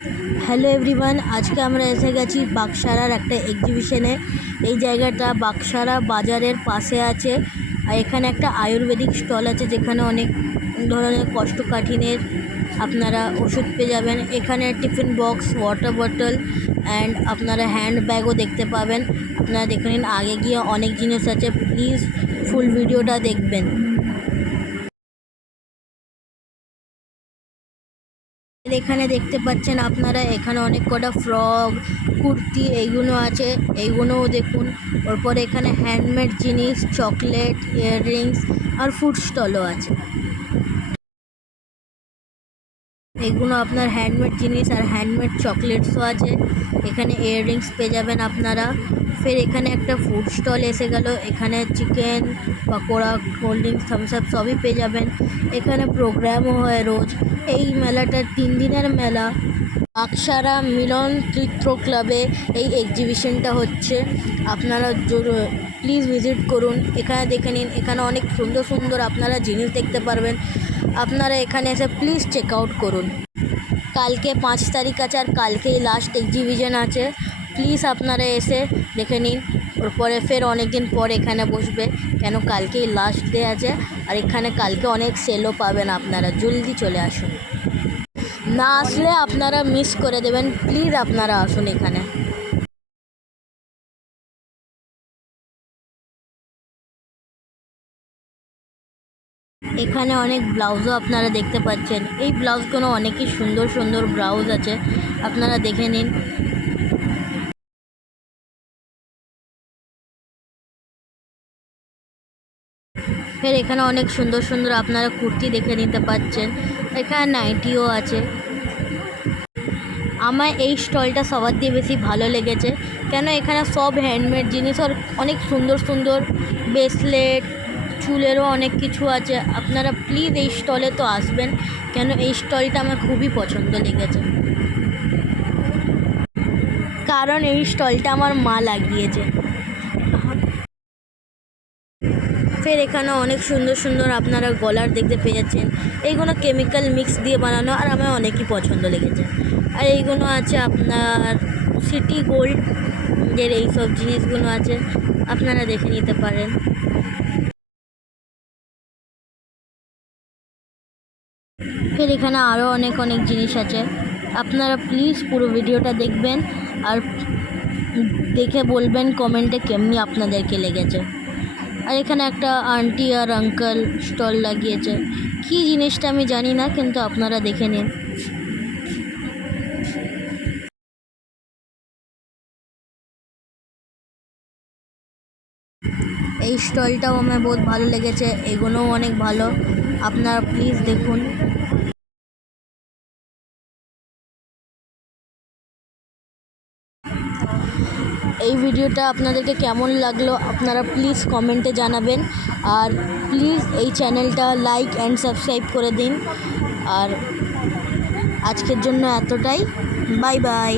Hello everyone, আজকে আমরা এসে গেছি বাকসারার একটা এক্সিবিশনে। এই জায়গাটা বাকসারা বাজারের পাশে আছে। আর এখানে একটা আয়ুর্বেদিক স্টল আছে যেখানে অনেক ধরনের কোষ্ঠকাঠিন্যের আপনারা ওষুধ পেয়ে যাবেন। এখানে tiffin box, water bottle and আপনারা হ্যান্ড ব্যাগও দেখতে পাবেন। আপনারা দেখে নিন, আগে গিয়ে অনেক জিনিস আছে। প্লিজ ফুল ভিডিওটা দেখবেন। এখানে দেখতে পাচ্ছেন আপনারা, এখানে অনেক কটা ফ্রক, কুর্তি এইগুলো আছে, এইগুলোও দেখুন। তারপরে এখানে হ্যান্ডমেড জিনিস, চকলেট, ইয়াররিংস আর ফুড স্টলও আছে। এগুলো আপনার হ্যান্ডমেড জিনিস আর হ্যান্ডমেড চকলেটসও আছে। এখানে ইয়াররিংস পেয়ে যাবেন আপনারা। ফের এখানে একটা ফুড স্টল এসে গেল। এখানে chicken pakora, cold drinks, Thums Up সবই পেয়ে যাবেন। এখানে প্রোগ্রামও হয় রোজ। এই মেলাটা 3 দিনের মেলা। বাকসারা মিলন তীর্থ ক্লাবে এই এক্সিবিশনটা হচ্ছে। আপনারা প্লিজ ভিজিট করুন। এখানে দেখে নিন, এখানে অনেক সুন্দর সুন্দর আপনারা জিনিস দেখতে পারবেন। আপনারা এখানে এসে প্লিজ চেক আউট করুন। কালকে 5 তারিখ আছে আর কালকেই লাস্ট এক্সিবিশন আছে। প্লিজ আপনারা এসে দেখে নিন। ওরপরে ফের অনেক দিন পর এখানে বসবে, কেন কালকেই লাস্ট ডে আছে। আর এখানে কালকে অনেক সেলও পাবেন, আপনারা জলদি চলে আসুন। না আসলে আপনারা মিস করে দেবেন। প্লিজ আপনারা আসুন এখানে। এখানে অনেক ব্লাউজও আপনারা দেখতে পাচ্ছেন। এই ব্লাউজগুলো অনেকই সুন্দর সুন্দর ব্লাউজ আছে, আপনারা দেখে নিন। ফের এখানে অনেক সুন্দর সুন্দর আপনারা কুর্তি দেখে নিতে পাচ্ছেন। এখানে নাইটিও আছে। আমার এই স্টলটা সবার দিয়ে বেশি ভালো লেগেছে, কেন এখানে সব হ্যান্ডমেড জিনিস আর অনেক সুন্দর সুন্দর ব্রেসলেট, চুলেরও অনেক কিছু আছে। আপনারা প্লিজ এই স্টলে তো আসবেন, কেন এই স্টলটা আমার খুবই পছন্দ লেগেছে, কারণ এই স্টলটা আমার মা লাগিয়েছে। ফের এখানে অনেক সুন্দর সুন্দর আপনারা গলার দেখতে পেয়ে যাচ্ছেন। এইগুলো কেমিক্যাল মিক্স দিয়ে বানানো, আর আমার অনেকই পছন্দ লেগেছে। আর এইগুলো আছে আপনার সিটি গোল্ড এর এইসব জিনিসগুলো আছে, আপনারা দেখে নিতে পারেন। ফের এখানে আরও অনেক অনেক জিনিস আছে। আপনারা প্লিজ পুরো ভিডিওটা দেখবেন আর দেখে বলবেন কমেন্টে কেমনি আপনাদেরকে লেগেছে। আর এখানে একটা আন্টি আর আঙ্কেল স্টল লাগিয়েছে, কী জিনিসটা আমি জানি না, কিন্তু আপনারা দেখে নিন। এই স্টলটাও আমার বহুত ভালো লেগেছে, এগুলোও অনেক ভালো, আপনারা প্লিজ দেখুন। এই ভিডিওটা আপনাদেরকে কেমন লাগলো আপনারা প্লিজ কমেন্টে জানাবেন। আর প্লিজ এই চ্যানেলটা লাইক অ্যান্ড সাবস্ক্রাইব করে দিন। আর আজকের জন্য এতটাই, বাই বাই।